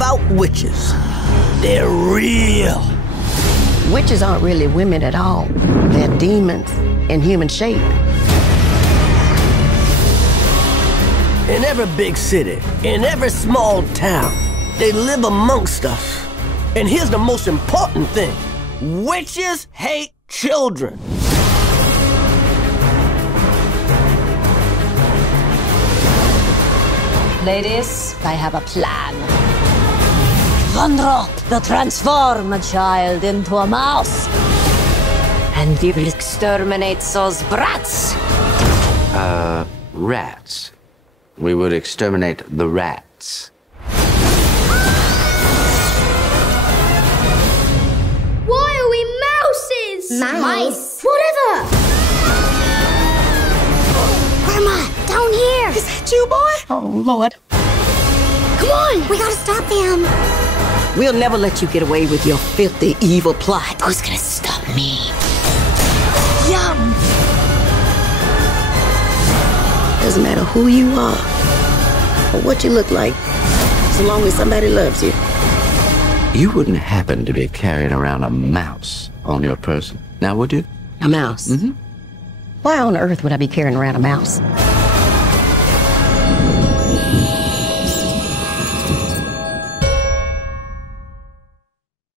about witches. They're real. Witches aren't really women at all. They're demons in human shape. In every big city, in every small town, they live amongst us. And here's the most important thing. Witches hate children. Ladies, I have a plan. Vandro will transform a child into a mouse. And we will exterminate those brats. Rats. We would exterminate the rats. Why are we mouses? Mice. Whatever. Grandma, down here. Is that you, boy? Oh, Lord. Come on, we gotta stop them. We'll never let you get away with your filthy, evil plot. Who's gonna stop me? Yum! Doesn't matter who you are or what you look like, so long as somebody loves you. You wouldn't happen to be carrying around a mouse on your person, now would you? A mouse? Mm-hmm. Why on earth would I be carrying around a mouse?